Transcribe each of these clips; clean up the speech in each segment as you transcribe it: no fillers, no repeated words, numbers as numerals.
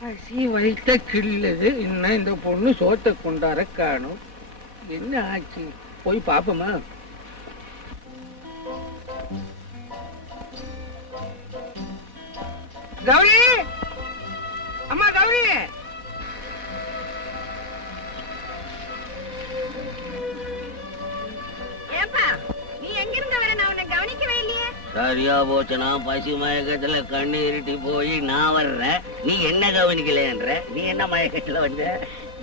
பசி வைத்த கிள்ளுது. இன்னும் இந்த பொண்ணு சோத்தை கொண்டார காணும். என்ன ஆச்சு? போய் பாப்போமா? கௌரி, அம்மா கௌரி, சரியா போச்சுனா பசி மயக்கத்துல கண்ணு இருட்டி போய் நான் வர்றேன். நீ என்ன கவனிக்கலன்ற? நீ என்ன மயக்கத்துல வந்த?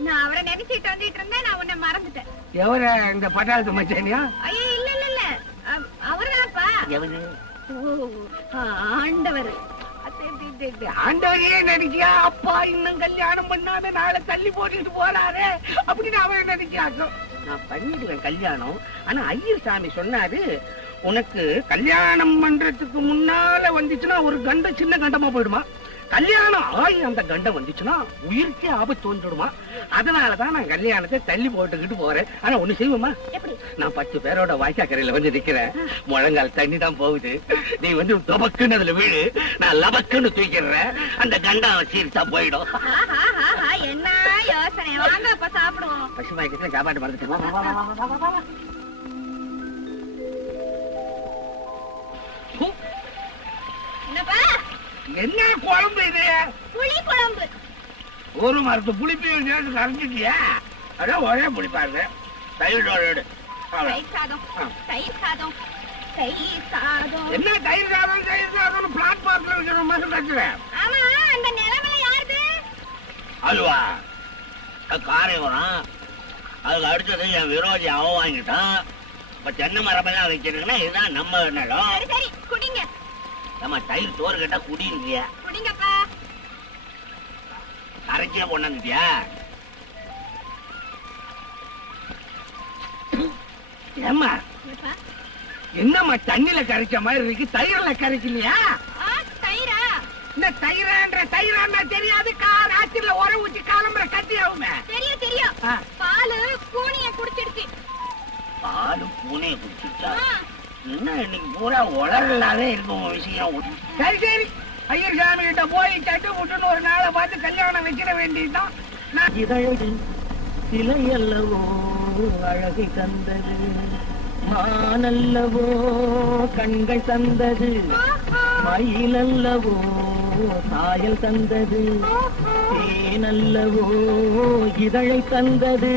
நான் அவரை நினைச்சிட்டு வந்துட்டு இருந்தேன். நான் உன்னை மறந்துட்டேன். எவர? இந்த பட்டாளத்து மச்சானியா? ஐயோ இல்ல இல்ல இல்ல, அவர்தான்ப்பா. எவரு? ஆண்டவர். ஆண்டவரையே நினைக்கியா? அப்பா இன்னும் கல்யாணம் பண்ணாத நாளை தள்ளி போட்டுட்டு போறாரு அப்படின்னு அவன் நினைக்கிறாங்க. நான் பண்ணிடுவேன் கல்யாணம். ஆனா ஐயர் சாமி சொன்னாரு, உனக்கு கல்யாணம் பண்றதுக்கு முன்னால வந்துச்சுன்னா ஒரு கண்டம் சின்ன கண்டமா போயிடுமா, கல்யாணம் ஆகி அந்த கண்டம் வந்துச்சுன்னா உயிருக்கே ஆபத்து வந்துடுமா. அதனாலதான் நான் கல்யாணத்தை தள்ளி போட்டுக்கிட்டு போறேன். ஆனா ஒண்ணு செய்வோமா? நான் 10 பேரோட வாய்க்காக்கரையில வந்து நிக்கிறேன். முழங்கால் தண்ணி தான் போகுது. நீ வந்து தொபக்குன்னு அதுல வீடு, நான் லபக்குன்னு தூக்கிடுறேன். அந்த கண்டம் சீர்த்தா போயிடும். என்ன யோசனை? வாங்க அப்ப சாப்பிடுவோம். பசு மயக்கத்துல சாப்பாடு மறந்துட்டேன். என்ன குழம்பு இது? புளி குழம்பு. ஒரு மரத்து புளிப்பி கரைஞ்சிட்டியா? அதான் ஒரே புளிப்பாரு. தயிரோடு தயிர் சாதம், தயிர் சாதம், தயிர் சாதம். என்ன தயிர் சாதம் தயிர் சாதம் பிளாட்பார்ம்ல வைக்கிற மாதிரி வச்சுறேன். ஆமா, அந்த நிலமலை யாருது? அதுவா காரைவரம். அதுக்கு அடுத்தது என் விரோதி அவன் வாங்கிட்டான். இப்ப தென்னை மரமெல்லாம் வைக்கிறதுன்னா இதுதான் நம்ம நிலம். சரி சரி, குடிங்க. நம்ம தயிர் சோறு கேட்டா குடிங்க. குடிங்கப்பா. கரைச்சியா கொண்டாந்துட்டியா? ஏம்மா என்னம்மா தண்ணில கரைச்ச மாதிரி இருக்கு, தயிர்ல கரைக்கலையா? தயிரா? இந்த தயிரான்ற தயிரான்னா தெரியாது. ராத்திரில உர ஊத்தி காலம்புற கட்டி ஆகுமே. தெரியும் தெரியும். பாலு பூனைய குடிச்சிடுச்சு. பாலு பூனைய குடிச்சிருச்சா? என்ன இன்னைக்கு பூரா உலகலாவே இருக்கும் விஷயம். சரி சரி, ஐயர் சாமி கிட்ட போய் தட்டு முட்டுன்னு ஒரு நாளை பார்த்து கல்யாணம் வைக்கிற வேண்டியதுதான். இதழடி சிலையல்லவோ அழகை தந்தது, மானல்லவோ கண்கள் தந்தது, மயிலல்லவோ சாயல் தந்தது, தேனல்லவோ இதழை தந்தது,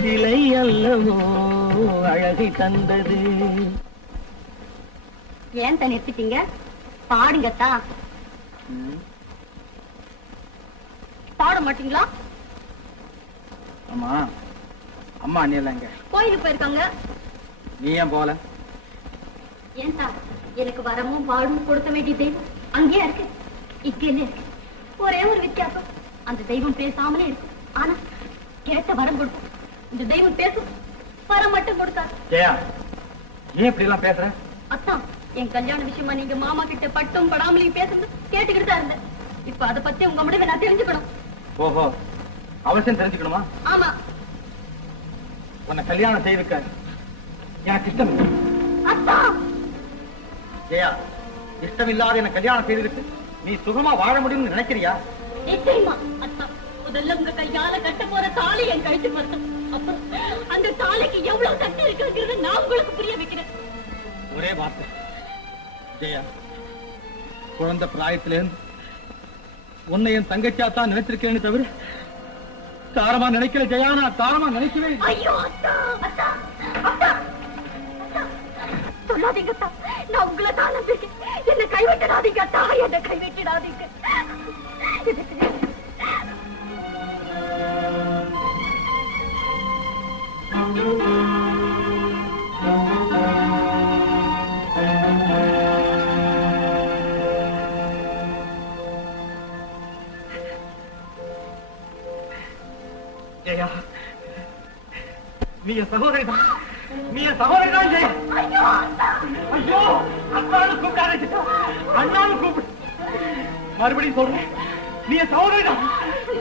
சிலை அல்லவோ அழகை தந்தது. ஏன் நிறுத்திட்டீங்க? பாடுங்கத்தா. பாட மாட்டீங்களா? ஆமா, அம்மா நீ இல்லங்க கோயிலுக்கு போயிருக்காங்க. நீ ஏன் போல? ஏன் சார், எனக்கு வரமும் பாடும் கொடுக்க வேண்டிய தெய்வம் அங்கேயே இருக்கு, இங்கே இருக்கு. ஒரே ஒரு வித்தியாசம், அந்த தெய்வம் பேசாமலே இருக்கும். ஆனா கேட்ட வரம் கொடுக்கும். இந்த தெய்வம் பேசும், வரம் மட்டும் கொடுக்காது. ஏன் இப்படி எல்லாம் பேசுற? அத்தான், என் கல்யாண விஷயமா நீங்க மாமா கிட்ட பட்டும் படாமலையும் பேசுறது கேட்டுக்கிட்டு தான் இருந்தேன். இப்ப அதை பத்தி உங்க முடிவை நான் தெரிஞ்சுக்கணும். ஓஹோ, அவசியம் தெரிஞ்சுக்கணுமா? ஆமா. உன்னை கல்யாணம் செய்துக்க எனக்கு இஷ்டம் இல்லை. அத்தா, ஜெயா, இஷ்டம் இல்லாத என்ன கல்யாணம் செய்துக்கிட்டு நீ சுகமா வாழ முடியும்னு நினைக்கிறியா? நிச்சயமா அத்தா. முதல்ல உங்க கையால கட்ட போற தாலி என் கழுத்து மறுத்தம். அப்புறம் அந்த தாலிக்கு எவ்வளவு கட்டு இருக்குங்கிறது நான் உங்களுக்கு புரிய வைக்கிறேன். ஒரே வார்த்தை ஜெயா, குழந்தை பிராயத்திலேருந்து உன்னை என் தங்கச்சியா தான் நினைச்சிருக்கேன்னு தவிர தாரமா நினைக்கல ஜெயா. நான் தாரமா நினைக்கவே. ஐயோ அத்தா, அத்தா, அத்தா, சொல்லாதீங்க அத்தா. நான் உங்களை தான் நம்பிருக்கேன். என்னை கைவிட்டுடாதீங்க அத்தா, என்னை கைவிட்டுடாதீங்க. ஜெயா, நீ என் சகோதரிதான், நீ என் சகோதரிதான் ஜெயா. ஐயோ அத்தா, ஐயோ, அண்ணாலும் கூப்பிடாத, அண்ணாலும் கூப்பிடு. மறுபடியும் சொல்றேன், நீ என் சகோதரிதான்,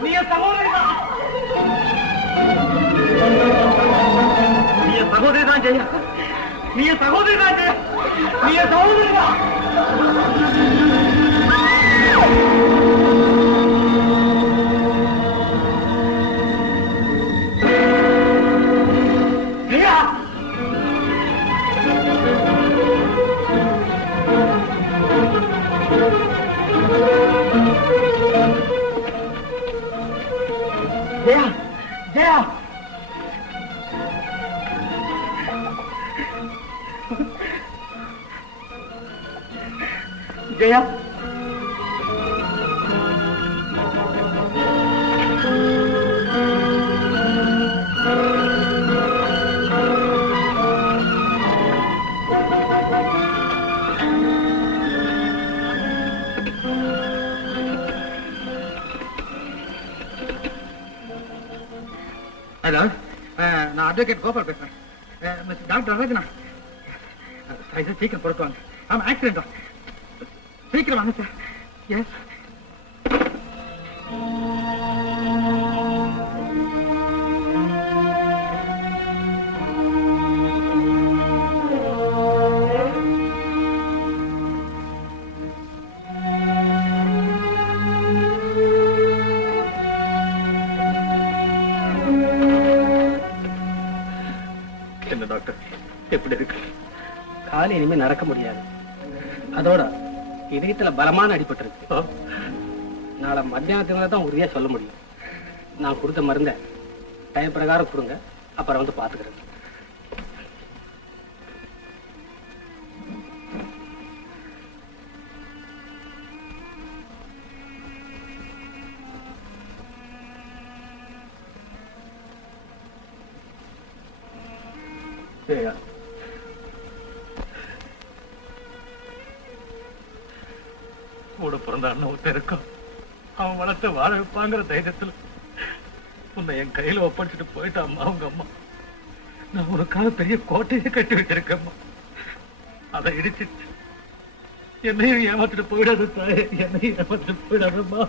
நீ என் சகோதரிதான், நீ என் சகோதரிதான் ஜெயா, நீ என் சகோதரிதான் ஜெயா, நீ என் சகோதரிதான். ஜெயா ஜெயா ஜெயா ஹலோ, நான் அட்வொகேட் கோபால் பேசுறேன். மிஸ் டாக்டர் ரத்னா சீக்கிரம் பொறுத்து வாங்க. ஆமா, ஆக்சிடென்ட் தான். சீக்கிரம் வாங்க சார். எஸ். என்ன டாக்டர், எப்படி இருக்கு? காலை இனிமே நடக்க முடியாது. அதோட இதயத்துல பலமான அடிபட்டு இருக்கு. நாளை மத்தியானத்துல தான் உறுதியா சொல்ல முடியும். நான் கொடுத்த மருந்த டைம் பிரகாரம் கொடுங்க, அப்புறம் வந்து பாத்துக்கிறேன். கூட பிறந்த அண்ணன் ஒருத்தர் இருக்கான். அவன் வளர்த்து வாழ வைப்பாங்கிற தைரியத்துல உன்னை என் கையில ஒப்படைச்சிட்டு போயிட்டாம்மா அவங்க அம்மா. நான் உனக்காக பெரிய கோட்டையை கட்டி வச்சிருக்கேம்மா. அதை இடிச்சிட்டு என்னையும் ஏமாத்திட்டு போயிடாது தாயே, என்னையும் ஏமாத்திட்டு போயிடாதம்மா.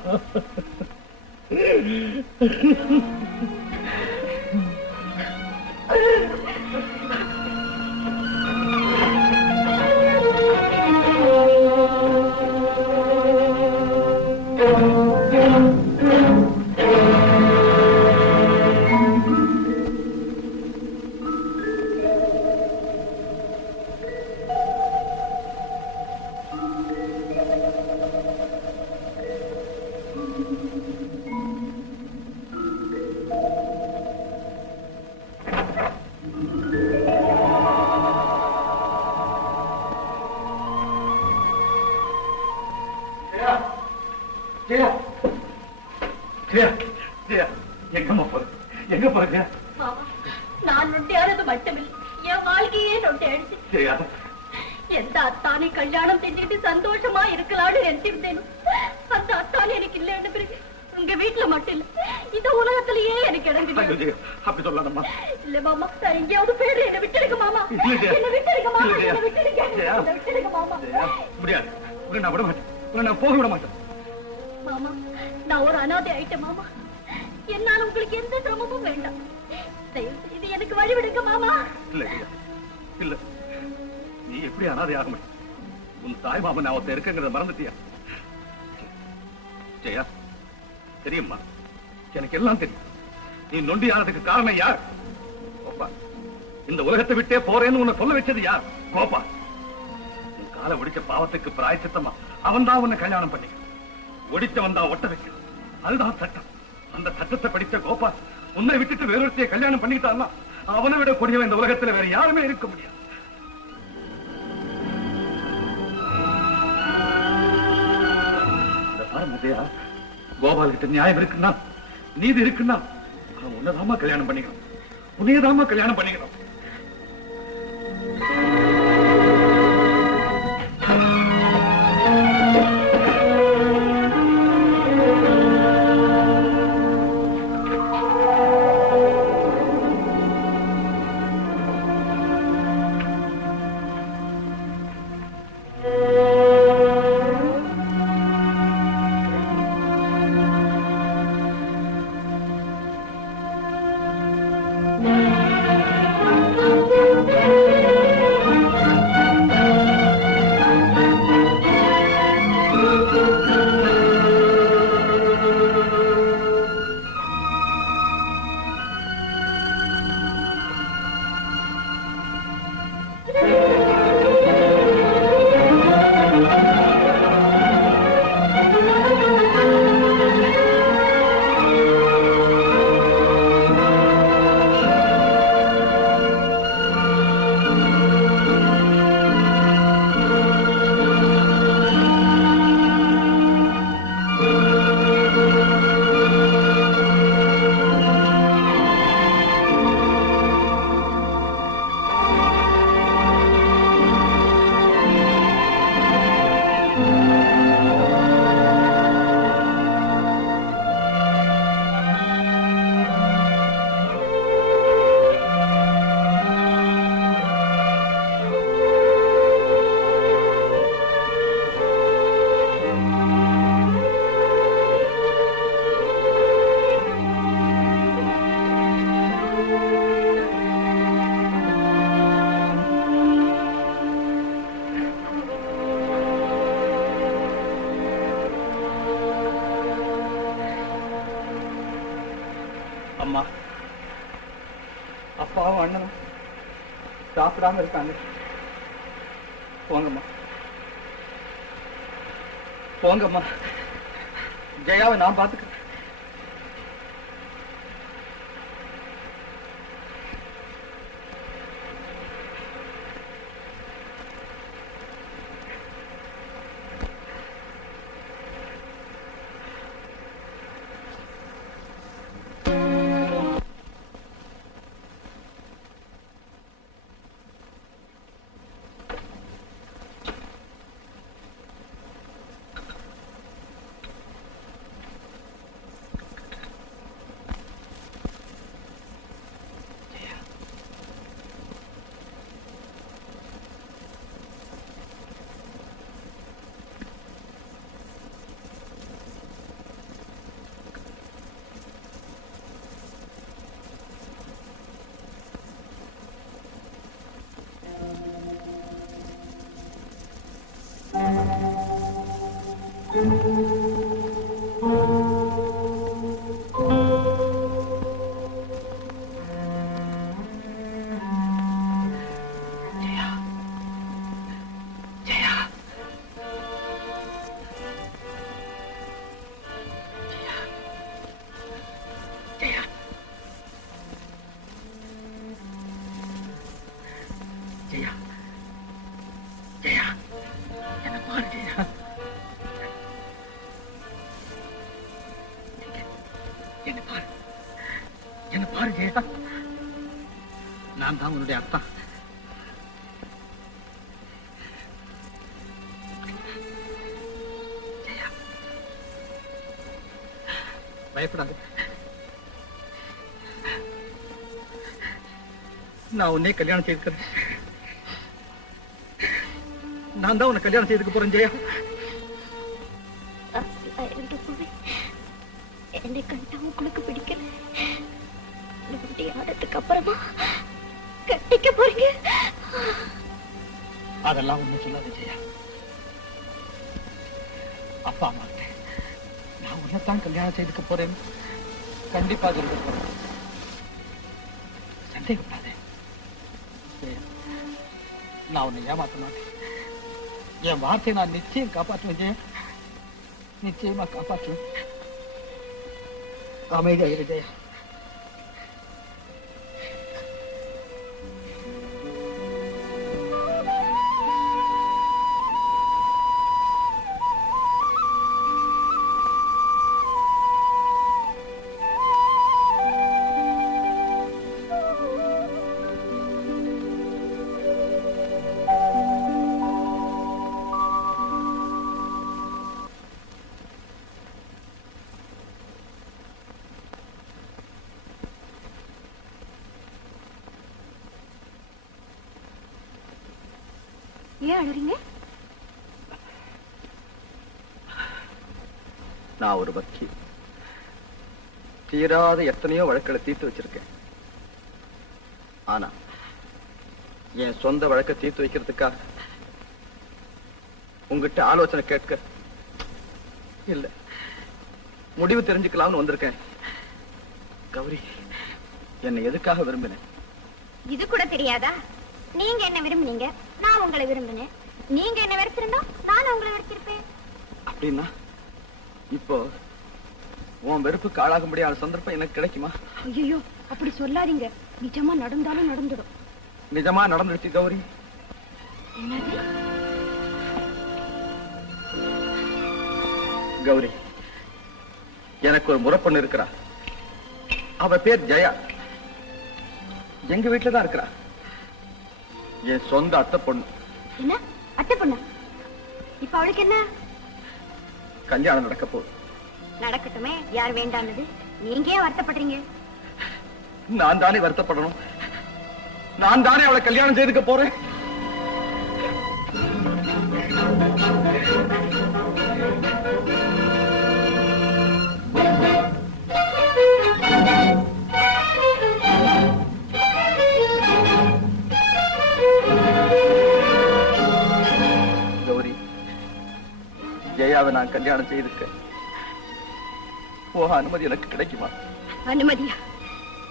நான் நொட்டியானது மட்டுமில்லை, என் வாழ்க்கையே நொட்டியாயிடுச்சு. எந்த அத்தானை கல்யாணம் செஞ்சுக்கிட்டு சந்தோஷமா இருக்கலாம்னு நினைச்சிருந்தேன். அந்த அத்தானை எனக்கு இல்லைன்னு பிறகு உங்க வீட்டுல மட்டும் இல்ல, இந்த உலகத்திலேயே எனக்கு இடம் கிடையாது. அப்படி சொல்லாதம்மா. இல்ல மாமா, நான் எங்கேயாவது போயிடு. என்ன விட்டுடுங்க மாமா, என்ன விட்டுடுங்க மாமா, என்ன விட்டுடுங்க, என்ன விட்டுடுங்க மாமா. முடியாது, நான் விட மாட்டேன், நான் போக விட மாட்டேன். மாமா, நான் ஒரு அனாதை ஆயிட்டேன் மாமா. என்னால உங்களுக்கு எந்த சிரமமும் வேண்டாம். இது எனக்கு வழி விடுங்க மாமா. இல்ல இல்ல, நீ எப்படி அனாதை ஆக முடியும்? உன் தாய் மாமன் அவத்த இருக்குங்கிறத மறந்துட்டியா? ஜெயா, தெரியுமா, எனக்கு எல்லாம் தெரியும். நீ நொண்டி ஆனதுக்கு காரணம் யார்? கோபா. இந்த உலகத்தை விட்டே போறேன்னு உன்னை சொல்ல வச்சது யார்? கோபா. உன் காலை ஒடிச்ச பாவத்துக்கு பிராயச்சித்தமா அவன் தான் உன்னை கல்யாணம் பண்ணி ஒடிச்சவன் தான் ஒட்ட வைக்க. அதுதான் சட்டம். அந்த சட்டத்தை படிச்ச கோபா உன்னை விட்டுட்டு வேறொருத்தைய கல்யாணம் பண்ணிக்கிட்டான்னா அவனை விட கூடியவன் இந்த உலகத்துல வேற யாருமே இருக்க முடியாது. கோபால் கிட்ட நியாயம் இருக்குன்னா, நீதி இருக்குன்னா, அவன் உன்னதாமா கல்யாணம் பண்ணிக்கணும், உன்னையதாமா கல்யாணம் பண்ணிக்கணும். அம்மா, அப்பாவும் அண்ணனும் சாப்பிடாம இருக்காங்க. போங்கம்மா, போங்கம்மா. ஜெயாவை நான் பார்த்துக்கிறேன். நான் தான் உன்னுடைய அப்பா. பயப்படாது. நான் உன்னை கல்யாணம் செய்திருக்கிறேன். நான் தான் உன்னை கல்யாணம் செய்துக்க போறேன் ஜெயா. என்னை கண்டா உங்களுக்கு பிடிக்கல. ஆடத்துக்கு அப்புறமா கட்டிக்க போறீங்க. அதெல்லாம் ஒண்ணு சொல்லாது ஜெயா. அப்பா அம்மா நான் உன்னைத்தான் கல்யாணம் செய்துக்க போறேன். கண்டிப்பா சொல்லிக்க போறேன். சந்தேகப்படாதே. நான் உன்னை ஏமாத்த மாட்டேன். என் வார்த்தையை நான் நிச்சயம் காப்பாற்றுவேன் ஜெயா. நிச்சயமா காப்பாற்றுவேன். அமைதியா இரு ஜெயா. ஏன் அழுறீங்க? நான் ஒரு வக்கீல். தீராத எத்தனையோ வழக்களை தீர்த்து வச்சிருக்கேன். ஆனா என் சொந்த வழக்கை தீர்த்து வைக்கிறதுக்காக உங்ககிட்ட ஆலோசனை கேட்க இல்ல, முடிவு தெரிஞ்சுக்கலாம்னு வந்திருக்கேன். கௌரி, என்னை எதுக்காக விரும்பினேன்? இது கூட தெரியாதா? நீங்க என்ன விரும்புனீங்க, நான் உங்களை விரும்பினேன். நீங்க என்ன வெறுத்திருந்தா நான் உங்களை வெறுத்திருப்பேன். அப்படின்னா இப்போ உன் வெறுப்புக்கு ஆளாக முடியாத சந்தர்ப்பம் எனக்கு கிடைக்குமா? ஐயோ, அப்படி சொல்லாதீங்க. நிஜமா நடந்தாலும் நடந்துடும். நிஜமா நடந்துடுச்சு கௌரி. என்னது? கௌரி, எனக்கு ஒரு முறப்பொண்ணு இருக்கிறா. அவ பேர் ஜெயா. எங்க வீட்டுல தான் இருக்கிறா. என் சொந்த அத்தை பொண்ணு. என்ன அத்தை பொண்ணா? இப்ப அவளுக்கு என்ன? கல்யாணம் நடக்க போகுது. நடக்கட்டுமே, யார் வேண்டானது? நீங்க ஏன் வருத்தப்படுறீங்க? நான் தானே வருத்தப்படணும். நான் தானே அவளை கல்யாணம் செய்துக்க போறேன். கௌரி, ஜெயாவை நான் கல்யாணம் செய்துக்க போக அனுமதி எனக்கு கிடைக்குமா? அனுமதியா?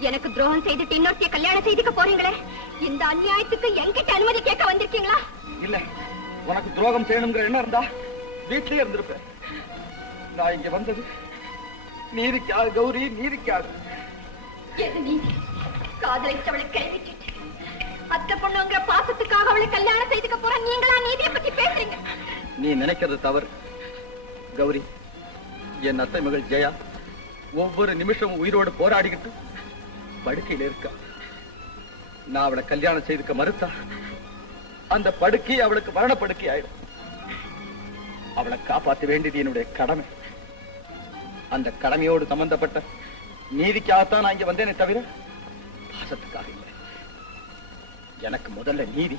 எனக்கு துரோகம் செய்துட்டு இன்னொருத்திய கல்யாணம் செய்துக்க போறீங்களே, இந்த அநியாயத்துக்கு என்கிட்ட அனுமதி கேட்க வந்திருக்கீங்களா? இல்ல, உனக்கு துரோகம் செய்யணுங்கிற எண்ணம் இருந்தா வீட்லயே இருந்திருப்பேன். நான் இங்க வந்தது நீதிக்காக கௌரி, நீதிக்காக. எது நீதி? காதலிச்சவளை கைவிட்டுட்டு அத்தை பொண்ணுங்கிற பாசத்துக்காக அவளை கல்யாணம் செய்துக்க போற நீங்களா நீதியை பத்தி பேசுறீங்க? நீ நினைக்கிறது தவறு கௌரி. என் அத்தை மகள் ஜெயா ஒவ்வொரு நிமிஷமும் உயிரோடு போராடிக்கிட்டு படுக்கையில இருக்கா. நான் அவளை கல்யாணம் செய்துக்க மறுத்தா அந்த படுக்கை அவளுக்கு மரண படுக்கை ஆயிடும். அவளை காப்பாற்ற வேண்டியது என்னுடைய கடமை. அந்த கடமையோடு சம்பந்தப்பட்ட நீதிக்காகத்தான் நான் இங்க வந்தேனே தவிர பாசத்துக்காக இல்லை. எனக்கு முதல்ல நீதி,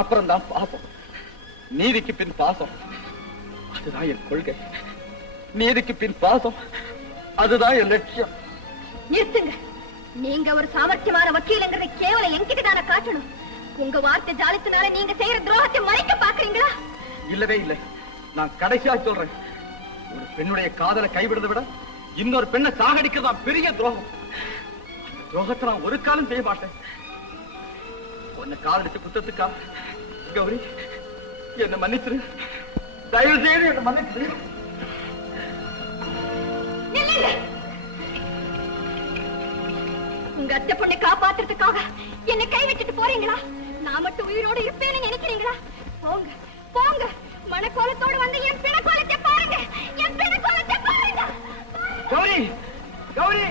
அப்புறம் தான் பாசம். நீதிக்கு பின் பாசம், அதுதான் என் கொள்கை. நீதிக்கு பின் பாசம், அதுதான் என் லட்சியம். நிறுத்துங்க. நீங்க ஒரு சாமர்த்தியமான வக்கீலுங்கிறத கேவலம் என்கிட்ட தானே காட்டணும். உங்க வார்த்தை ஜாலத்தினால நீங்க செய்யற துரோகத்தை மறைக்க பாக்குறீங்களா? இல்லவே இல்லை. நான் கடைசியா சொல்றேன், ஒரு பெண்ணுடைய காதலை கைவிடுறதை விட இன்னொரு பெண்ணை சாகடிக்கிறதா பெரிய துரோகம். அந்த துரோகத்தை நான் ஒரு காலம் செய்ய மாட்டேன். உன்னை காதலிச்ச குத்தத்துக்கா கௌரி என்ன மன்னிச்சிரு. தயவு செய்து என்ன மன்னிச்சிரு. நில்லுங்க. உங்க அத்தை பொண்ணை காப்பாத்துறதுக்காக என்னை கைவிட்டுட்டு போறீங்களா? நான் மட்டும் உயிரோடு இருப்பேன்னு நினைக்கிறீங்களா? போங்க போங்க. மனக்கோலத்தோடு வந்து என் பிணக்கோலத்தை பாருங்க. என் பிணக்கோலத்தை பாருங்க. கௌரி, கௌரி.